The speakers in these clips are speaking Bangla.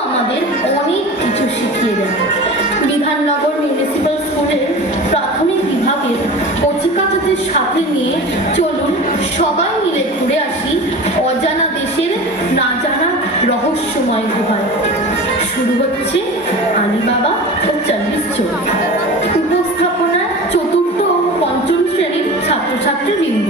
আমাদের অনেক কিছু শিখিয়ে দেয়। বিধাননগর মিউনিসিপ্যাল স্কুলের প্রাথমিক বিভাগের কচিকাচাদের সাথে নিয়ে চলুন সবাই মিলে ঘুরে আসি অজানা দেশের না জানা রহস্যময় গুহায়। শুরু হচ্ছে আলিবাবা ও 40 চোর। উপস্থাপনায় চতুর্থ ও পঞ্চম শ্রেণীর ছাত্রছাত্রীবৃন্দ।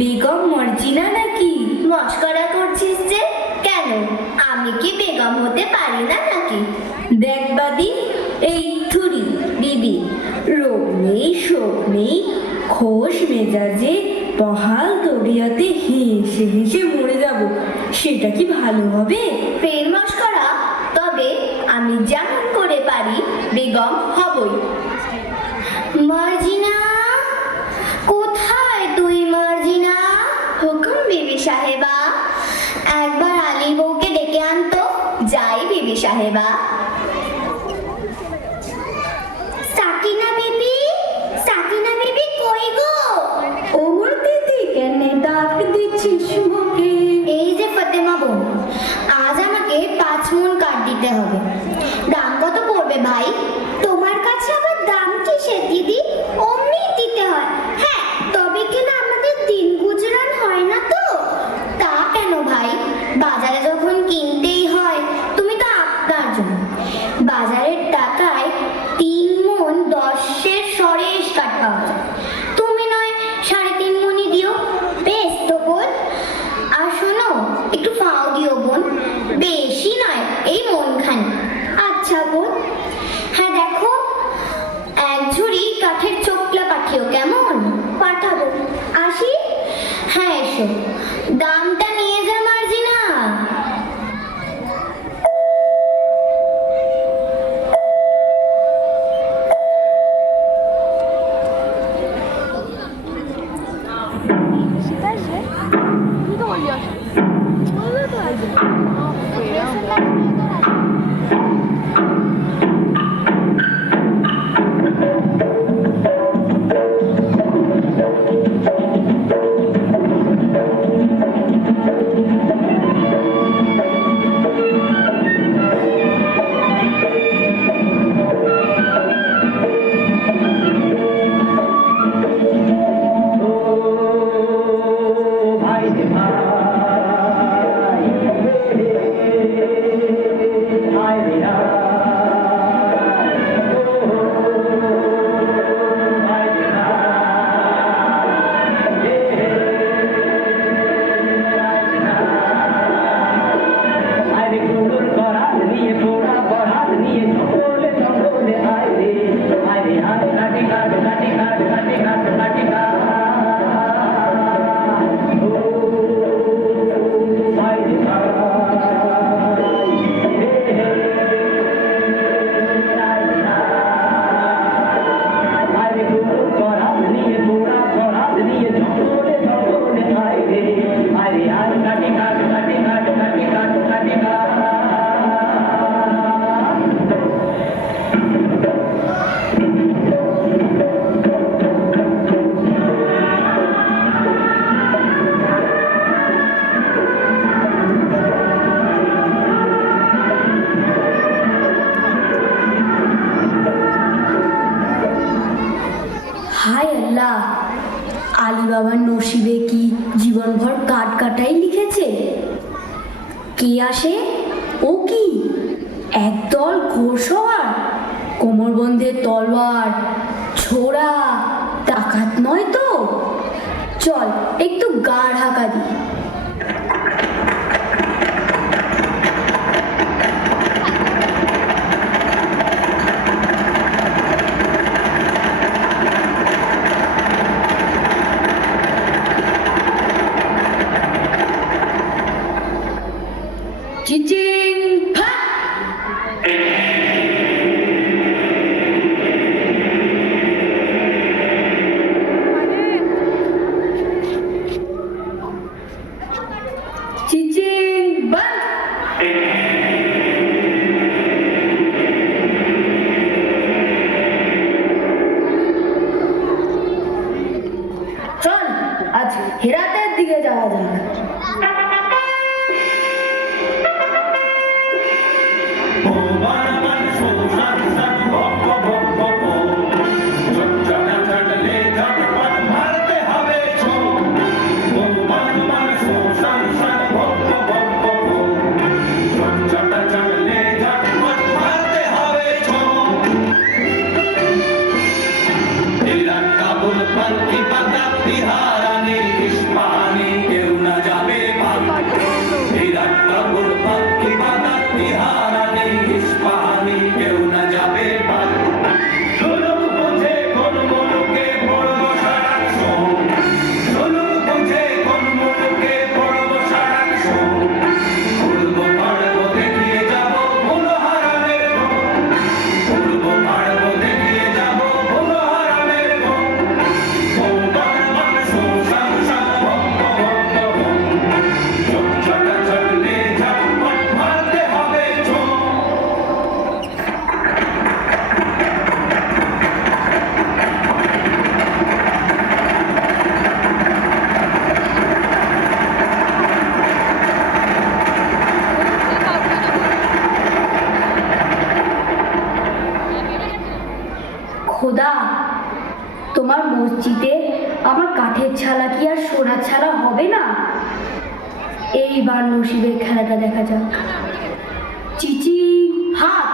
বেগম মর্জিনা নাকি? মস্করা করছিস যে কেন? আমি কি বেগম হতে পারি না নাকি? দেখ বাদি, এই থুরি বিবি, রোগ নেই শোক নেই, খোশ মেজাজে বহাল তবিয়তে হেসে হেসে মরে যাব, সেটা কি ভালো হবে? ফের মস্করা? তবে আমি যেমন করে পারি বেগম হবই। মার্জিনা, কোথায় তুই মার্জিনা? হুকুম বিবি সাহেবা। একবার আলী বউকে ডেকে আনতো। যাই বিবি সাহেবা। সাকিনা বিবি, সাকিনা বিবি কই গো? ওমর দিদি কেন ডাক দিচ্ছিস মুখে? এই যে ফাতেমা বোন, আজ আমাকে 5 মণ কাঠ দিতে হবে। দাম কত পড়বে ভাই? তোমার কাছে আবার দাম কিসের দিদি? অমনি দিতে হয়। হ্যাঁ, তবে কিনা আমাদের দিন গুজরান হয় না তো। তা কেন ভাই, বাজারে যখন কিনতেই হয়, তুমি তো আপনার জন্য 100। দামটা নিয়ে যা মার্জিনা। হায় আল্লাহ, আলী বাবার নসিবে কি জীবনভর কাঠ কাটাই লিখেছে? কে আসে? ও কি একদল ঘোড়সওয়ার, কোমরবন্ধে তলোয়ার, ছোড়া, ডাকাত নয় তো? চল একটু গা ঢাকা দি। চিচিং ফা! চিচিং বন্ধ! চল আজ হেরাতের দিকে যাওয়া যাক। খোদা, তোমার মসজিদে আমার কাঠের ছালা কি আর সোনার ছালা হবে না? এইবার নসিবের খেলাটা দেখা যাক। চিচি হাক!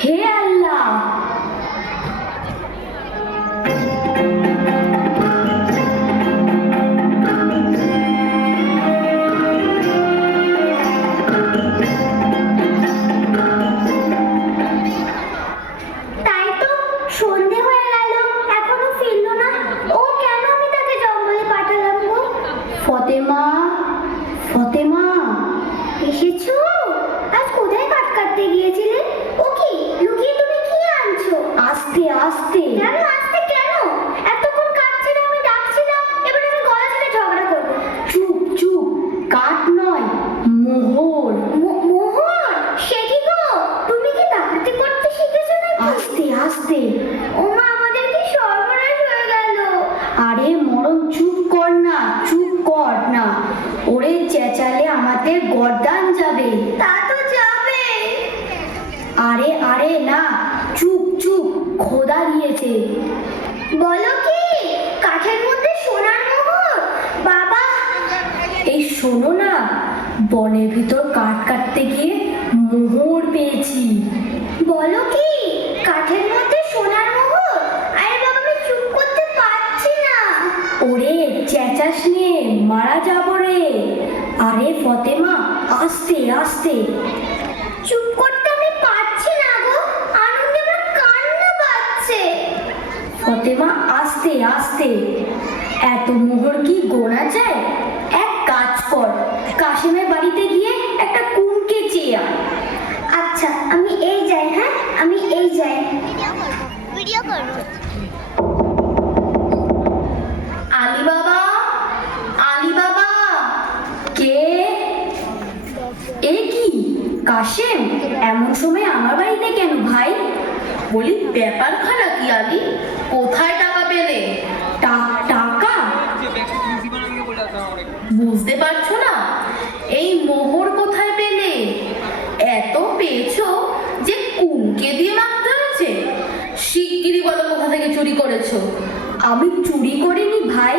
হে আল্লাহ! বলো কি কাঠের মধ্যে সোনার মোহর? বাবা, এই শোনো না, বনের ভিতর কাঠ কাটতে গিয়ে মোহর পেয়েছি। বলো কি কাঠের মধ্যে সোনার মোহর? আরে বাবা, আমি চুপ করতে পারছি না। ওরে চেঁচাস নে, মারা যাব রে। আরে ফতেমা, আস্তে আস্তে। চুপ করতে আমি পারছি না গো, আনন্দে আমার কান্না পাচ্ছে। ফতেমা আস্তে আস্তে, এত মোহর কি গোনা যায়? এক কাজ কর, কাশেমের বাড়িতে গিয়ে একটা কুমকে চেয়ে আয়। আচ্ছা আমি এই যাই। হ্যাঁ আমি এই যাই। ভিডিও করব। আলী বাবা, আলী বাবা। কে? এ কি কাশেম, এমন সময় আমার বাড়িতে কেন ভাই? বলি ব্যাপারখানা কি আলী? কোথায় টাকা পেলে? টাকা? বুঝতে পারছো না? এই মোহর কোথায় পেলে? এত পেয়েছো যে কুমকে দিয়ে মাপতে হয়েছে। শিগগিরই বলো কোথা থেকে চুরি করেছো। আমি চুরি করিনি ভাই,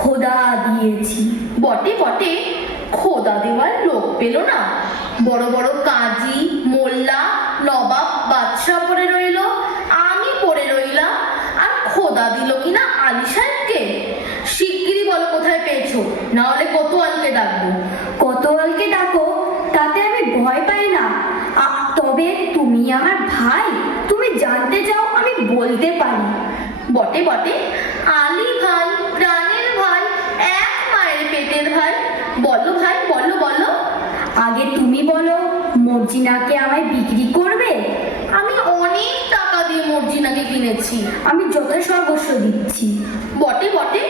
খোদা দিয়েছি। বটে বটে, খোদা দেওয়ার লোক পেল না। বড় বড় কাজী, মোল্লা, নবাব, বাদশাহ পড়ে রইল, আমি পড়ে রইলাম, আর খোদা দিল কিনা আলী সাহেবকে। শিগগিরই বলো কোথায় পেয়েছো, না হলে কোতোয়ালকে ডাকবো। কোতোয়ালকে ডাকো, তাতে আমি ভয় পাই না। তবে তুমি আমার ভাই, তুমি জানতে চাও, আমি বলতে পারি। বটে বটে, আলী ভাই, প্রাণের ভাই, এক মায়ের পেটের ভাই। বলো ভাই, বলো বলো। আগে তুমি বলো, মর্জিনাকে আমায় বিক্রি করবে? আমি অনেক টাকা দিয়ে মর্জিনাকে কিনেছি। আমি যথাসর্বস্ব দিচ্ছি। বটে বটে,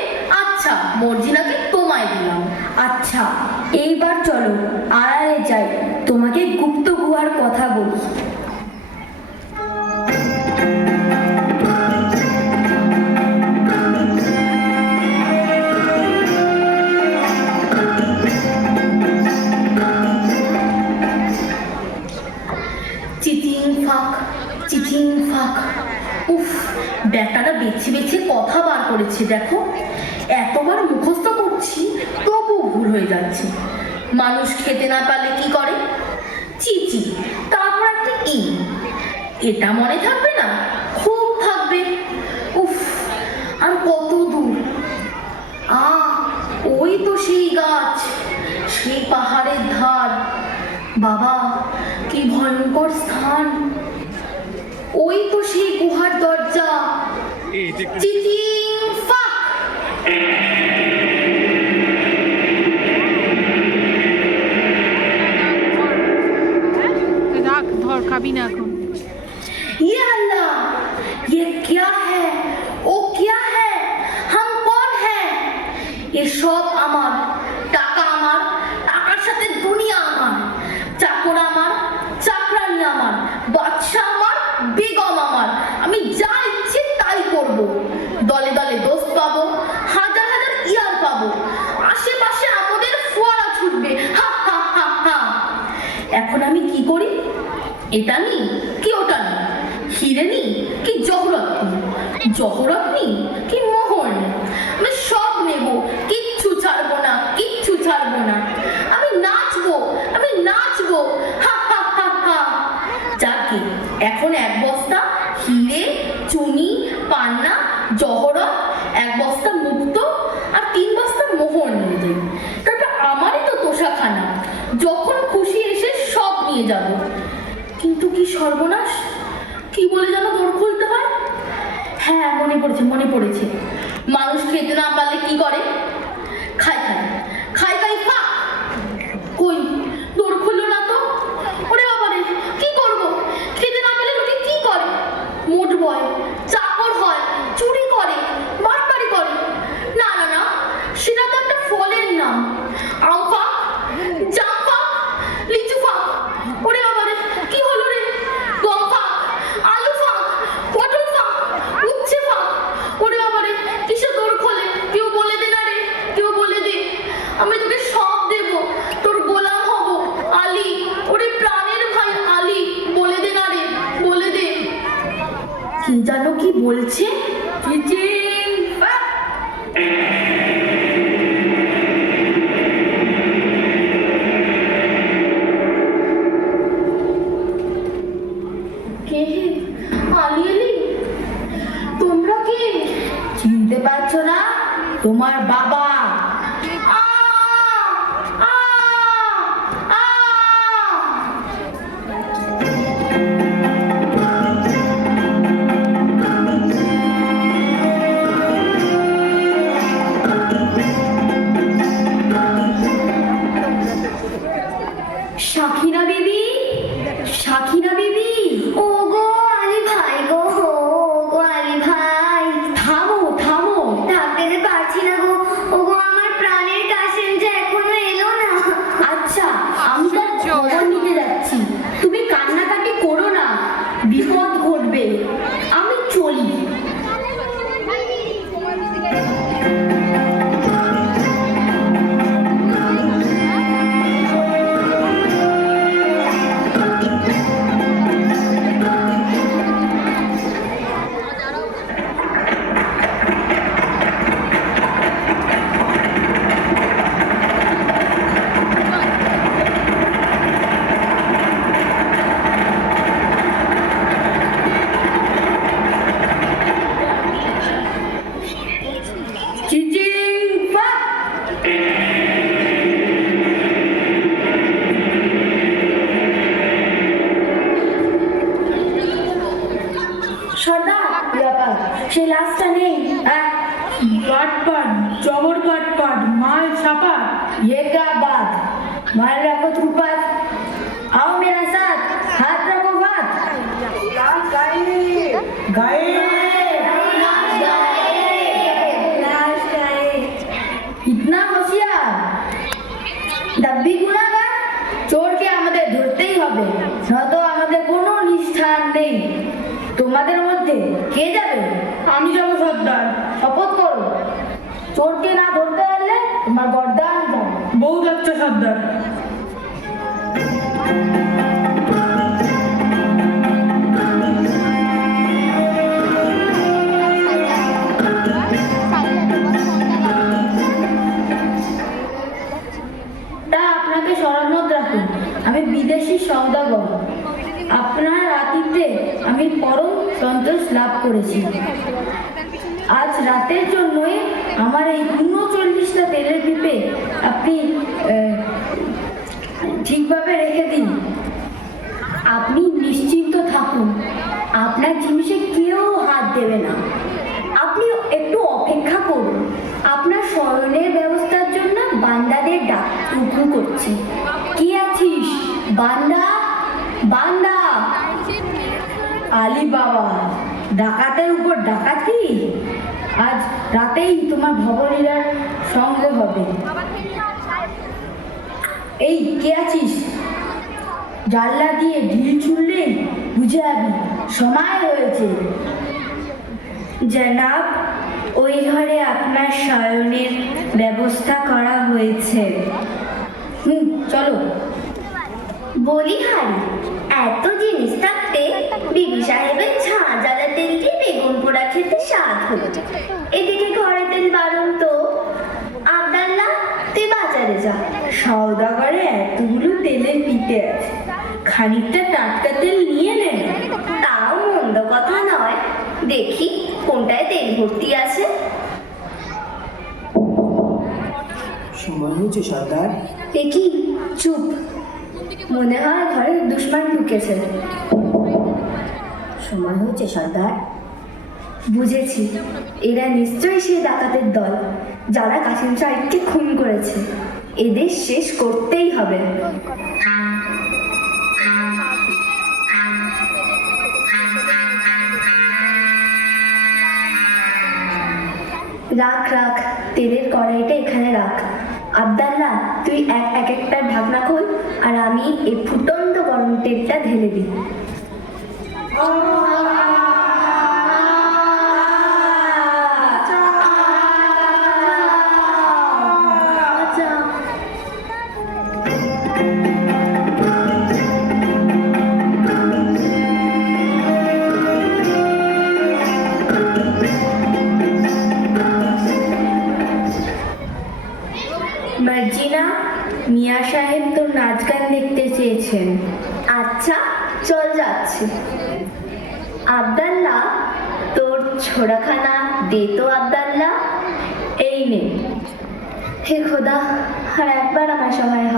আচ্ছা মর্জিনাকে তোমায় দিলাম। আচ্ছা এইবার চলো আড়ালে যাই, তোমাকে গুপ্ত গুহার কথা বলি। চিচিং ফাঁক, চিচিং ফাঁক। উফ, ব্যাটারা বেছে বেছে কথা বার করেছে দেখো। এতবার মুখস্থ করছি তবু ভুল হয়ে যাচ্ছে। মানুষ খেতে না পারলে কি করে? চিচি, তারপর একটা ই। এটা মনে থাকবে না? খুব থাকবে। উফ, আর কত দূর? ওই তো সেই গাছ, সেই পাহাড়ের ধার। বাবা, কি ভয়ঙ্কর স্থান। ওই তো সেই গুহার দরজা। চিচিং ফাক। রাখ, ধর, খাবি না এখন। ये अल्लाह, ये क्या है? ओ क्या है? हम कौन है? ये সব আমার, টাকা আমার, টাকার সাথে দুনিয়া আমার, চাকর আমার, চাকরানি আমার, বাদশা আমার, বেগম আমার। আমি যা ইচ্ছে তাই করব। দলে দলে দোস্ত পাবো, হাজার হাজার ইয়ার পাবো, আশেপাশে আমাদের ফোয়ারা ছুটবে। হা হা হা হা। এখন আমি কি করি? এটা নি কি ওটা নি, হিরে নি কি জহরত নি, জহরত নি কি মোহর নি, আমি সব নেব, কিচ্ছু ছাড়বো না, কিচ্ছু ছাড়বো না। আমি নাচবো, আমি নাচবো। হা হা হা হা। যাকে এখন এক বস্তা হিরে, চুনি, পান্না, জহরত, এক বস্তা মুক্ত আর 3 বস্তা মোহর নিয়ে যাই। তারপর আমারই তো তোষাখানা, যখন খুশি এসে সব নিয়ে যাব। কিন্তু কি সর্বনাশ, কি বলে যেন দৌড় খুলতে হয়। হ্যাঁ মনে পড়েছে, মনে পড়েছে। মানুষ খেতে না পারলে কি করে? খাই খাই, খাই খাই ফা। কই, দৌড় খুললো না তো। ওরে বাবারে, কি করব? খেতে না পেলে লোকে কি করে? মোট বয়, চাকর হয়, চুরি করে, বাটপারি করে। না না না, সেটা তো একটা ফলের নাম। আম ফাঁক, জাম ফাঁক, লিচু ফাঁক। ওরে বাবারে, কি হলো রে? গম ফাঁক, আলু ফাঁক, পটল ফাঁক, উচ্ছে ফাঁক। ওরে বাবারে, কিসে দৌড় খোলে? কেউ বলে দে না রে। যেন কি বলছে। কে? আলি আলি, তোমরা কে? চিনতে পারছো না? তোমার বাবা। সাখিনা বিবি, সাখিনা বিবি। ও গো আলী ভাই গো, ও গো আলী ভাই, থামো থামো। থাকতে যে পারছি না গো। ও গো আমার প্রাণের কাশেম যে এখনো এলো না। আচ্ছা, আমি তার খবর নিতে যাচ্ছি। তুমি কান্নাকাটি করো না, বিপদ ঘটবে। আমি চলি। সে লাশটা নেই। काटपाट चौबड़ काटपाट माल छापाट ये क्या बात? मार रखो थूपात। आओ मेरा साथ, हाथ रखो बात। इतना होशियार डब्बी गुनागार, चोर के আমাদের ধরতেই হবে, নয়তো আমাদের কোনো নিষ্ঠান নেই। তোমাদের মধ্যে কে যাবে? আমি যাবো সর্দার। শপথ করো, চোরকে না ধরতে পারলে তোমার গর্দান যাবে। বউ যাচ্ছে সর্দার। তা আপনাকে সরানোত রাখুন, আমি বিদেশি সওদাগর। আপনার আতিথ্যে আমি পরম সন্তোষ লাভ করেছি। আজ রাতের জন্যই আমার এই 39টা তেলের পিপে আপনি ঠিকভাবে রেখে দিন। আপনি নিশ্চিন্ত থাকুন, আপনার জিনিসে কেউ হাত দেবে না। আপনি একটু অপেক্ষা করুন, আপনার স্মরণের ব্যবস্থার জন্য বান্দাদের ডাক টুকু করছি। কি আছিস বান্দা? বান্দা আলী বাবা, ডাকাতের উপর ডাকাতি। আজ রাতেই তোমার ভবলীলার সঙ্গ হবে। এই কে আছিস? জানলা দিয়ে ঢিল ছুড়লে বুঝে যাবি সময় হয়েছে। জনাব, ওই ঘরে আপনার শয়নের ব্যবস্থা করা হয়েছে। চলো। বলি হারি, এত জিনিস থাকতে বিবি সাহেবের ঝাঁ জ্বালা তেল দিয়ে বেগুন পোড়া খেতে স্বাদ হলো। এদিকে ঘরে তেল বারণ তো। আব্দাল্লাহ, তুই বাজারে যা, সওদাগরে এতগুলো তেলের পিতে আছে, খানিকটা টাটকা তেল নিয়ে নে। তাও মন্দ কথা নয়, দেখি কোনটায় তেল ভর্তি আছে। সময় হয়েছে সর্দার। দেখি চুপ, মনে হয় ঘরে দুশ্মন ঢুকেছে। সময় হয়েছে সর্দার। বুঝেছি, এরা নিশ্চয়ই সেই ডাকাতের দল যারা কাসিম সাহেবকে খুন করেছে। এদের শেষ করতেই হবে। রাখ রাখ, তেলের কড়াইটা এখানে রাখ। আব্দাল্লাহ, তুই এক একটা ঢাকনা খোল, আর আমি এই ফুটন্ত গরম তেলটা ঢেলে দিই। তোর নাচ গান দেখতে চেয়েছেন। আচ্ছা চল যাচ্ছি। আবদাল্লা, তোর ছোড়াখানা দে তো আবদাল্লা। এই নে। হে খোদা, আর একবার আমার সহায় হ।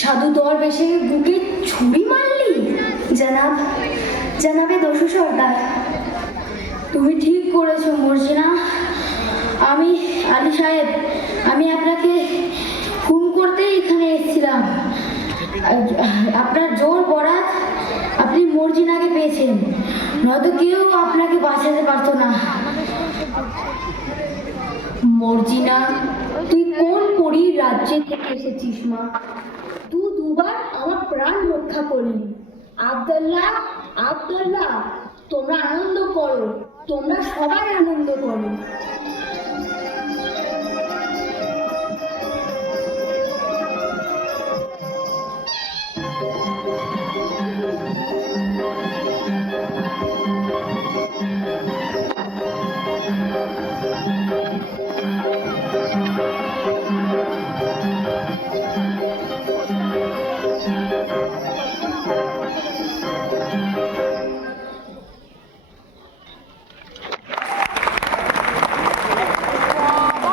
সাধু দরবেশে বুকে ছুরি মারলি? জানাবে দস্যু সর্দার। তুমি ঠিক করেছো মর্জিনা। আমি আলী সাহেব, আমি আপনাকে খুন করতেই এখানে এসেছিলাম। আপনার জোর বরাত, আপনি মর্জিনাকে পেয়েছেন, নয়তো কেউ আপনাকে বাঁচাতে পারতো না। মর্জিনা, তুই কোন পরীর রাজ্যে থেকে এসেছিস মা? তুই দুবার আমার প্রাণ রক্ষা করলি। আব্দুল্লাহ, আব্দুল্লাহ, তোমরা আনন্দ করো, তোমরা সবাই আনন্দ করো।